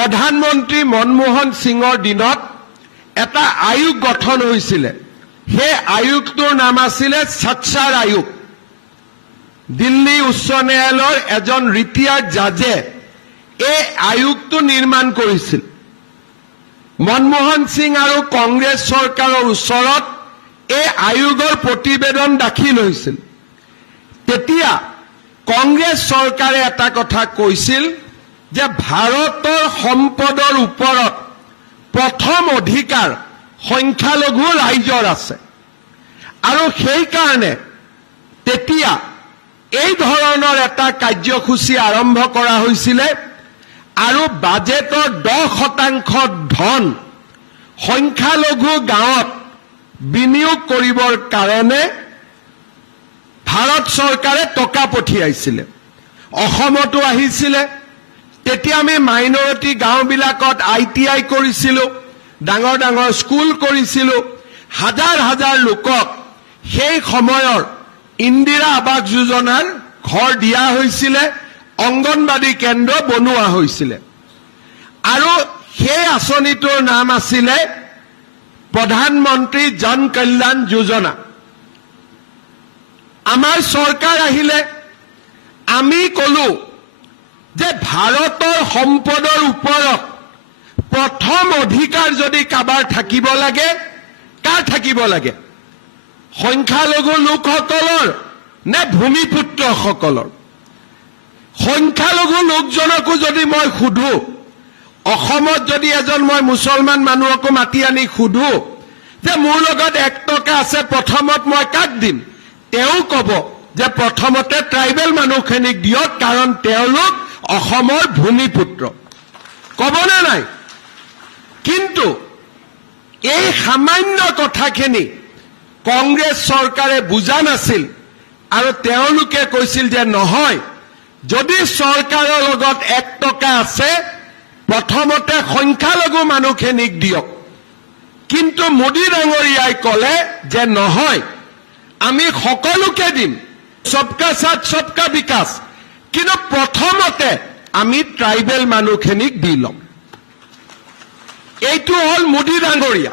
প্ৰধানমন্ত্ৰী মনমোহন সিঙৰ দিনত এটা আয়োগ গঠন হৈছিল। সেই আয়োগটোৰ নাম আছিল সচ্চাৰ আয়োগ। দিল্লী উচ্চ ন্যায়ালয়ৰ এজন ৰিটায়াৰ্ড জাজে এই আয়োগটো নিৰ্মাণ কৰিছিল। মনমোহন সিং আৰু কংগ্ৰেছ চৰকাৰৰ ওচৰত এই আয়োগৰ প্ৰতিবেদন দাখিল হৈছিল। তেতিয়া কংগ্ৰেছ চৰকাৰে এটা কথা কৈছিল যে ভাৰতৰ সম্পদৰ ওপৰত প্ৰথম অধিকাৰ সংখ্যালঘু ৰাইজৰ আছে আৰু সেইকাৰণে তেতিয়া এই ধৰণৰ এটা কাৰ্যসূচী আৰম্ভ কৰা হৈছিল আৰু বাজেটৰ 10% ধন সংখ্যালঘু গাঁৱত বিনিয়োগ কৰিবৰ কাৰণে ভাৰত চৰকাৰে টকা পঠিয়াইছিল। অসমতো আহিছিল। তেতিয়া আমি মাইনৰিটি গাঁওবিলাকত ITI কৰিছিলোঁ, ডাঙৰ ডাঙৰ স্কুল কৰিছিলোঁ, হাজাৰ হাজাৰ লোকক সেই সময়ৰ ইন্দিৰা আৱাস যোজনাৰ ঘৰ দিয়া হৈছিল, অংগনবাদী কেন্দ্ৰ বনোৱা হৈছিল আৰু সেই আঁচনিটোৰ নাম আছিল প্ৰধানমন্ত্ৰী জন কল্যাণ যোজনা। আমাৰ চৰকাৰ আহিলে আমি কলো যে ভাৰতৰ সম্পদৰ ওপৰত প্ৰথম অধিকাৰ যদি কাবাৰ থাকিব লাগে, কাৰ থাকিব লাগে? সংখ্যালঘু লোকসকলৰ নে ভূমিপুত্ৰসকলৰ? সংখ্যালঘু লোকজনকো যদি মই সুধো, অসমত যদি এজন মই মুছলমান মানুহকো মাতি আনি সুধো যে মোৰ লগত 1 টকা আছে, প্ৰথমত মই কাক দিম? তেওঁ ক'ব যে প্ৰথমতে ট্ৰাইবেল মানুহখিনিক দিয়ক, কাৰণ তেওঁলোক অসমৰ ভূমিপুত্ৰ। ক'বনে নাই? কিন্তু এই সামান্য কথাখিনি কংগ্ৰেছ চৰকাৰে বুজা নাছিল আৰু তেওঁলোকে কৈছিল যে নহয়, যদি চৰকাৰৰ লগত 1 টকা আছে প্ৰথমতে সংখ্যালঘু মানুহখিনিক দিয়ক। কিন্তু মোদী ডাঙৰীয়াই ক'লে যে নহয়, আমি সকলোকে দিম, সবকা সাথ সবকা বিকাশ, কিন্তু প্ৰথমতে আমি ট্ৰাইবেল মানুহখিনিক দি ল'ম। এইটো হ'ল মোদী ডাঙৰীয়া।